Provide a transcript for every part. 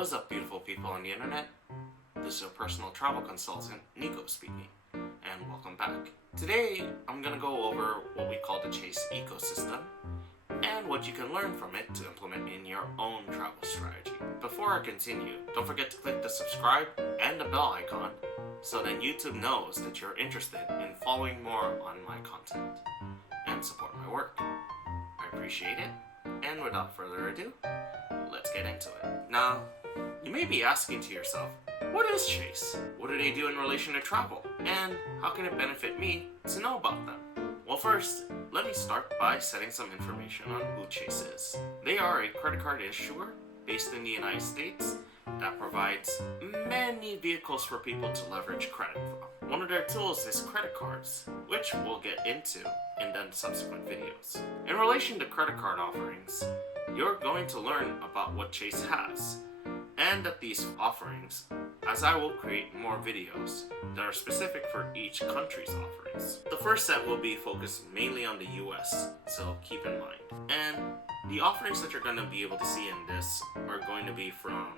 What's up, beautiful people on the internet? This is your personal travel consultant, Nico speaking, and welcome back. Today, I'm going to go over what we call the Chase ecosystem and what you can learn from it to implement in your own travel strategy. Before I continue, don't forget to click the subscribe and the bell icon so then YouTube knows that you're interested in following more on my content and support my work. I appreciate it, and without further ado, let's get into it. Now, you may be asking to yourself, what is Chase? What do they do in relation to travel? And how can it benefit me to know about them? Well, first, let me start by setting some information on who Chase is. They are a credit card issuer based in the United States that provides many vehicles for people to leverage credit from. One of their tools is credit cards, which we'll get into in the subsequent videos. In relation to credit card offerings, you're going to learn about what Chase has, and that these offerings, as I will create more videos that are specific for each country's offerings. The first set will be focused mainly on the US, so keep in mind. And the offerings that you're going to be able to see in this are going to be from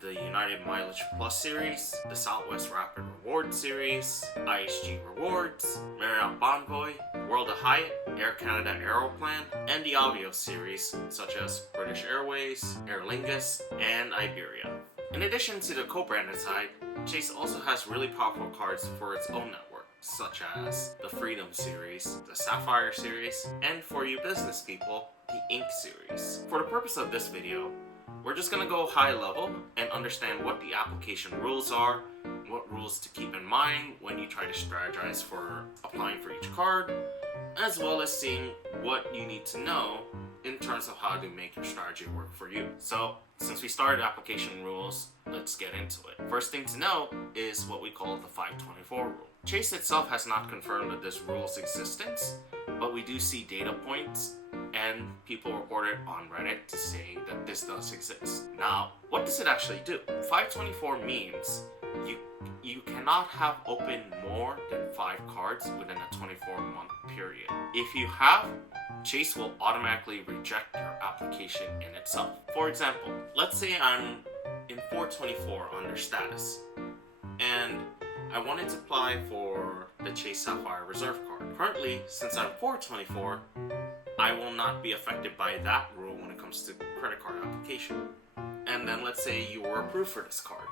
the United Mileage Plus series, the Southwest Rapid Rewards series, IHG Rewards, Marriott Bonvoy, World of Hyatt, Air Canada Aeroplan, and the Avio series such as British Airways, Aer Lingus, and Iberia. In addition to the co-branded side, Chase also has really powerful cards for its own network, such as the Freedom series, the Sapphire series, and for you business people, the Ink series. For the purpose of this video, we're just going to go high level and understand what the application rules are, what rules to keep in mind when you try to strategize for applying for each card, as well as seeing what you need to know in terms of how to make your strategy work for you. So, since we started application rules, let's get into it. First thing to know is what we call the 524 rule. Chase itself has not confirmed that this rule's existence, but we do see data points and people reported on Reddit to say that this does exist. Now, what does it actually do? 524 means you cannot have open more than 5 cards within a 24-month period. If you have, Chase will automatically reject your application in itself. For example, let's say I'm in 424 under status, and I wanted to apply for the Chase Sapphire Reserve card. Currently, since I'm 424, I will not be affected by that rule when it comes to credit card application. And then let's say you were approved for this card.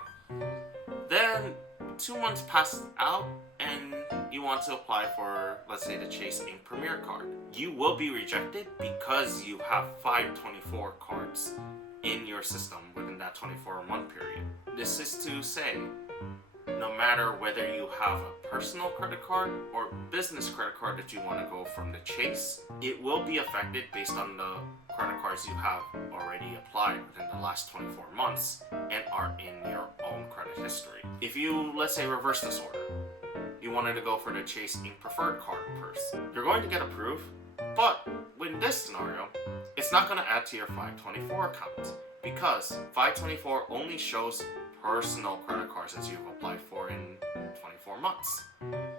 Then 2 months passed out and you want to apply for, let's say, the Chase Ink Premier card. You will be rejected because you have 524 cards in your system within that 24-month period. This is to say, no matter whether you have a personal credit card or business credit card that you want to go from the Chase, it will be affected based on the credit cards you have already applied within the last 24 months and are in your own credit history. If you, let's say, reverse this order, you wanted to go for the Chase Ink Preferred card first, you're going to get approved, but in this scenario, it's not going to add to your 524 account because 524 only shows personal credit cards as you've applied for in 24 months.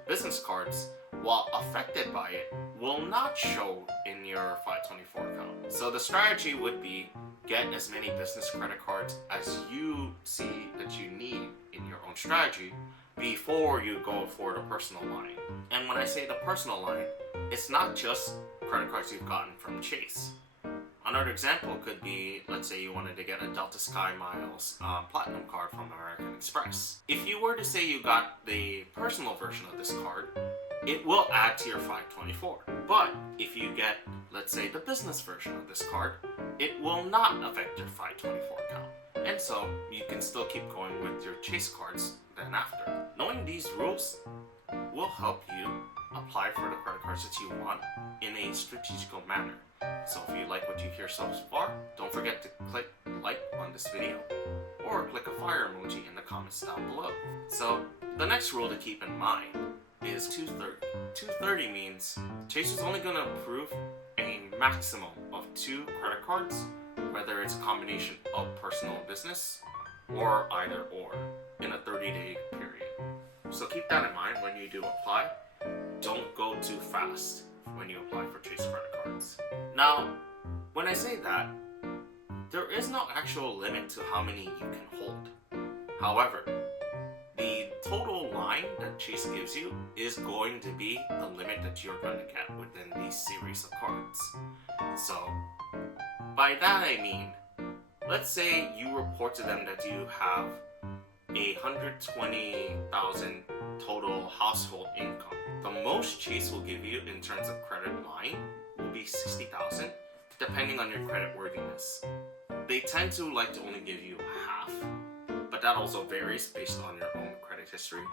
Business cards, while affected by it, will not show in your 524 account. So the strategy would be get as many business credit cards as you see that you need in your own strategy before you go for the personal line. And when I say the personal line, it's not just credit cards you've gotten from Chase. Another example could be, let's say you wanted to get a Delta Sky Miles Platinum card from American Express. If you were to say you got the personal version of this card, it will add to your 524. But if you get, let's say, the business version of this card, it will not affect your 524 account. And so you can still keep going with your Chase cards then after. Knowing these rules will help you apply for the credit cards that you want in a strategical manner. So if you like what you hear so far, don't forget to click like on this video or click a fire emoji in the comments down below. So the next rule to keep in mind is 230. 230 means Chase is only going to approve a maximum of 2 credit cards, whether it's a combination of personal and business or either or in a 30-day period. So keep that in mind when you do apply. Don't go too fast when you apply for Chase credit cards. Now, when I say that, there is no actual limit to how many you can hold. However, the total line that Chase gives you is going to be the limit that you're going to get within these series of cards. So, by that I mean, let's say you report to them that you have a $120,000 total household income. The most Chase will give you in terms of credit line will be $60,000, depending on your credit worthiness. They tend to like to only give you half, but that also varies based on your own credit history.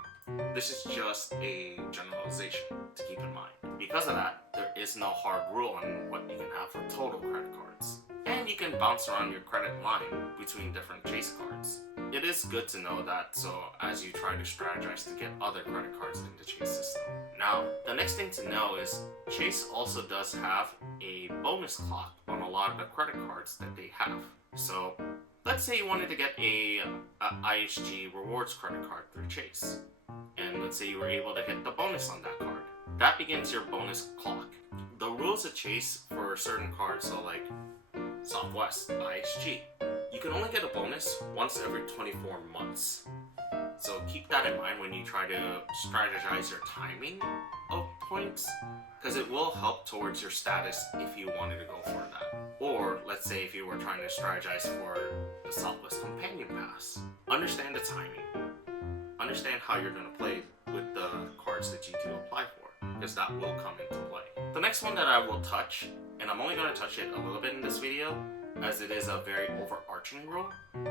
This is just a generalization to keep in mind. Because of that, there is no hard rule on what you can have for total credit cards. And you can bounce around your credit line between different Chase cards. It is good to know that, so as you try to strategize to get other credit cards in the Chase system. Now, the next thing to know is Chase also does have a bonus clock on a lot of the credit cards that they have. So, let's say you wanted to get a IHG rewards credit card through Chase. And let's say you were able to hit the bonus on that card. That begins your bonus clock. The rules of Chase for certain cards, so like Southwest, IHG, you can only get a bonus once every 24 months. So keep that in mind when you try to strategize your timing of points, because it will help towards your status if you wanted to go for that. Or let's say if you were trying to strategize for the Southwest Companion Pass. Understand the timing. Understand how you're going to play with the cards that you do apply for, because that will come into play. The next one that I will touch, and I'm only going to touch it a little bit in this video, as it is a very overarching rule,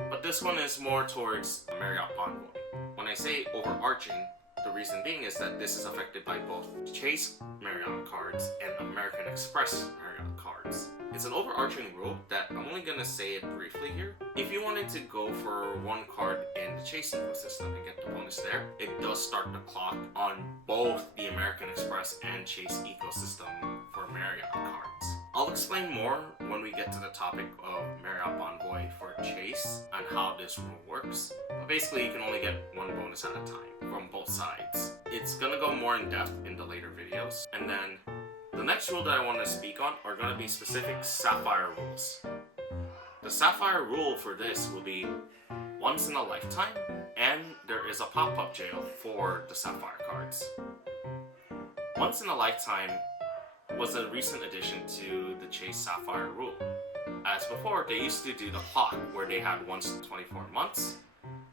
but this one is more towards Marriott Bonvoy. When I say overarching, the reason being is that this is affected by both Chase Marriott cards and American Express Marriott cards. It's an overarching rule that I'm only going to say it briefly here. If you wanted to go for one card in the Chase ecosystem and get the bonus there, it does start the clock on both the American Express and Chase ecosystem for Marriott cards. I'll explain more when we get to the topic of Marriott Bonvoy for Chase and how this rule works. But basically, you can only get one bonus at a time from both sides. It's going to go more in depth in the later videos. And then the next rule that I want to speak on are going to be specific Sapphire rules. The Sapphire rule for this will be once in a lifetime, and there is a pop-up jail for the Sapphire cards. Once in a lifetime was a recent addition to the Chase Sapphire rule. As before, they used to do the clock where they had once in 24 months.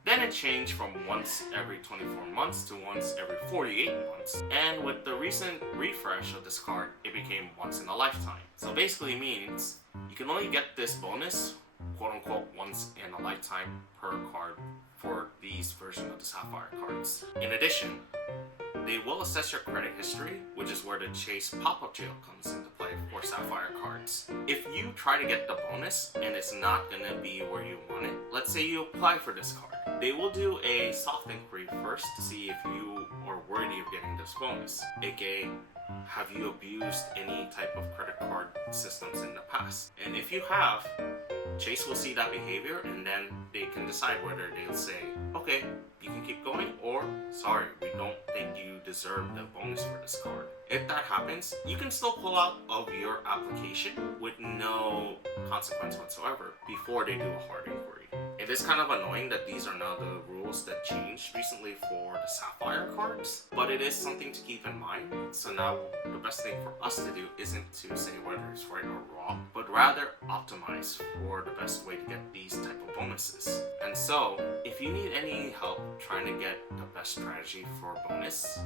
Then it changed from once every 24 months to once every 48 months. And with the recent refresh of this card, it became once in a lifetime. So basically means you can only get this bonus, quote unquote, once in a lifetime per card for these version of the Sapphire cards. In addition, they will assess your credit history, which is where the Chase pop-up jail comes into play for Sapphire cards. If you try to get the bonus and it's not going to be where you want it, let's say you apply for this card, they will do a soft inquiry first to see if you are worthy of getting this bonus, aka have you abused any type of credit card systems in the past. And if you have, Chase will see that behavior and then they can decide whether they'll say, okay, you can keep going, or sorry, we don't think you deserve the bonus for this card. If that happens, you can still pull out of your application with no consequence whatsoever before they do a hard inquiry. It is kind of annoying that these are now the rules that changed recently for the Sapphire cards, but it is something to keep in mind. So now the best thing for us to do isn't to say whether it's right or wrong, but rather optimize for the best way to get these type of bonuses. And so, if you need any help trying to get the best strategy for bonus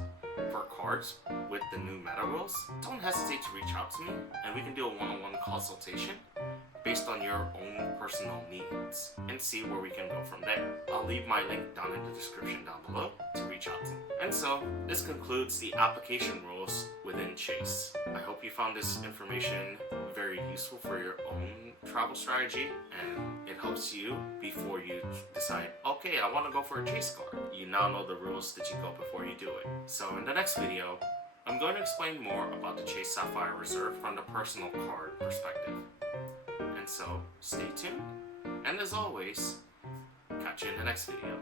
for cards with the new meta rules, don't hesitate to reach out to me and we can do a one-on-one consultation based on your own personal needs and see where we can go from there. I'll leave my link down in the description down below to reach out to me. And so, this concludes the application rules within Chase. I hope you found this information very useful for your own travel strategy and it helps you before you decide, okay, I want to go for a Chase card. You now know the rules that you go before you do it. So in the next video, I'm going to explain more about the Chase Sapphire Reserve from the personal card perspective. And so, stay tuned, and as always, catch you in the next video.